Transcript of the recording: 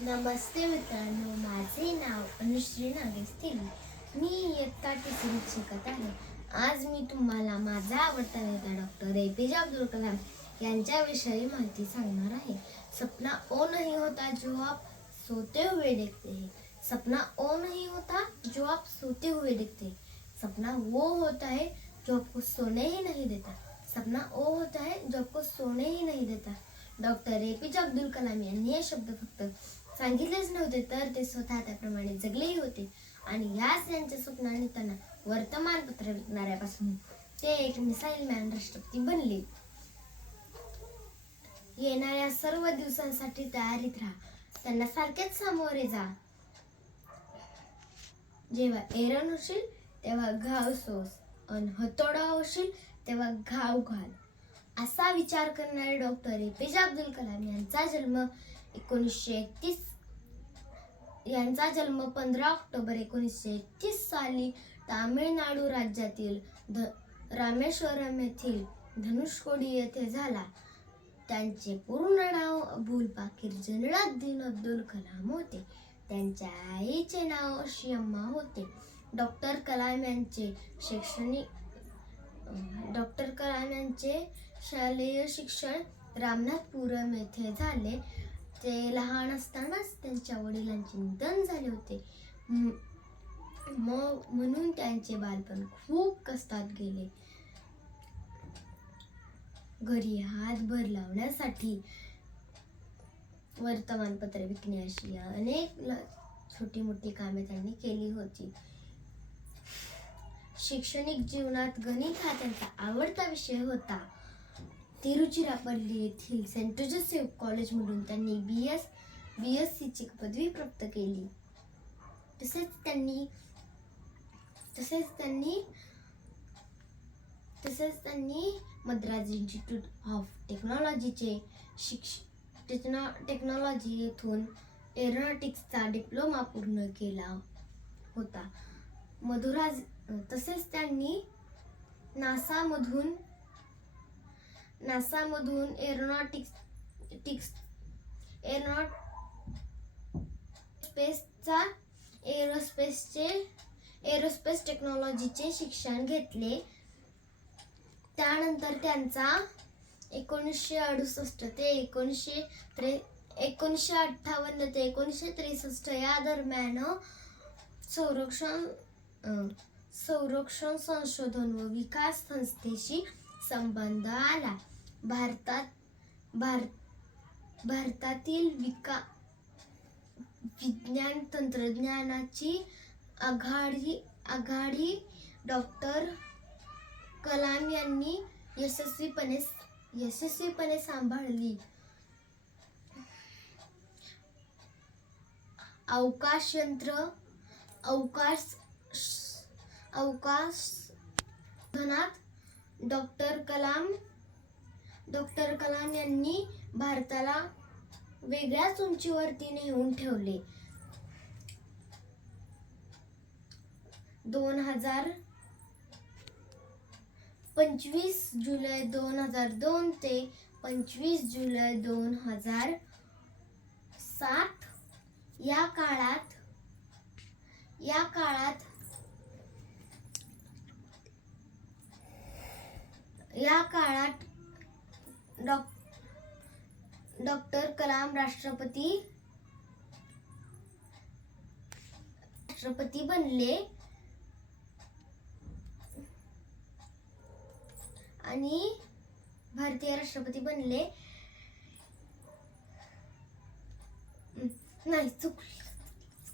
नमस्ते मित्रांनो, माझे नाव अनुश्री नागेश तेली. मी इयत्ता तिसरीत शिकत आहे. आज मी तुम्हाला माझा आवडता नेता डॉक्टर APJ अब्दुल कलाम यांच्याविषयी माहिती सांगणार आहे. सपना ओ नहीं होता जो आप सोते हुए देखते हैं. सपना ओ नहीं होता जो आप सोते हुए देखते हैं. सपना वो होता है जो आपको सोने ही नहीं देता. सपना ओ होता है जो आपको सोने ही नहीं देता. डॉक्टर APJ अब्दुल कलाम यांनी हे शब्द फक्त सांगितलेच नव्हते, तर ते स्वतः त्याप्रमाणे जगलेही होते. आणि याच त्यांच्या स्वप्नाने त्यांना वर्तमानपत्र विकणाऱ्यापासून ते एक मिसाईल मॅन राष्ट्रपती बनले. येणाऱ्या सर्व दिवसांसाठी तयारीत राहा, त्यांना सारखेच सामोरे जा. जेव्हा एरण होशील तेव्हा घाव सोस, अन हतोडा होशील तेव्हा घाव घाल, असा विचार करणारे डॉक्टर APJ अब्दुल कलाम यांचा जन्म 15 ऑक्टोबर 1931 साली तामिळनाडू राज्यातील रामेश्वरम येथील धनुषकोडी येथे झाला. त्यांचे पूर्ण नाव अबुल पाकीर जैनुलाब्दीन अब्दुल कलाम होते. त्यांच्या आईचे नाव अशियम्मा होते. डॉक्टर कलाम यांचे शालेय शिक्षण रामनाथपुरम येथे झाले. ते लहान असतानाच त्यांच्या वडिलांचे निधन झाले होते, म्हणून त्यांचे बालपण खूप कष्टात गेले. घरी हातभर लावण्यासाठी वर्तमानपत्र विकणे अशी अनेक छोटी मोठी कामे त्यांनी केली होती. शैक्षणिक जीवनात गणित हा त्यांचा आवडता विषय होता. तिरुचिरापल्ली येथील सेंट जोसेफ कॉलेजमधून त्यांनी BSc ची पदवी प्राप्त केली. तसेच त्यांनी मद्रास इन्स्टिट्यूट ऑफ टेक्नॉलॉजी येथून एरोनॉटिक्सचा डिप्लोमा पूर्ण केला होता. तसेच त्यांनी नासामधून एरोस्पेस टेक्नॉलॉजीचे शिक्षण घेतले. त्यानंतर त्यांचा 1968 ते 1963 या दरम्यान संरक्षण संशोधन व विकास संस्थेशी संबंध आला. भारतातील विज्ञान तंत्रज्ञानाची आघाडी डॉक्टर कलाम यांनी यशस्वीपणे सांभाळली. अवकाशयानात डॉक्टर कलाम यांनी भारताला वेगळ्याच उंचीवरती नेऊन ठेवले. 25 जुलै 2002 ते 25 जुलै 2007 या काळात डॉक्टर कलाम राष्ट्रपती बनले आणि भारतीय राष्ट्रपती बनले. नाही, चुकले.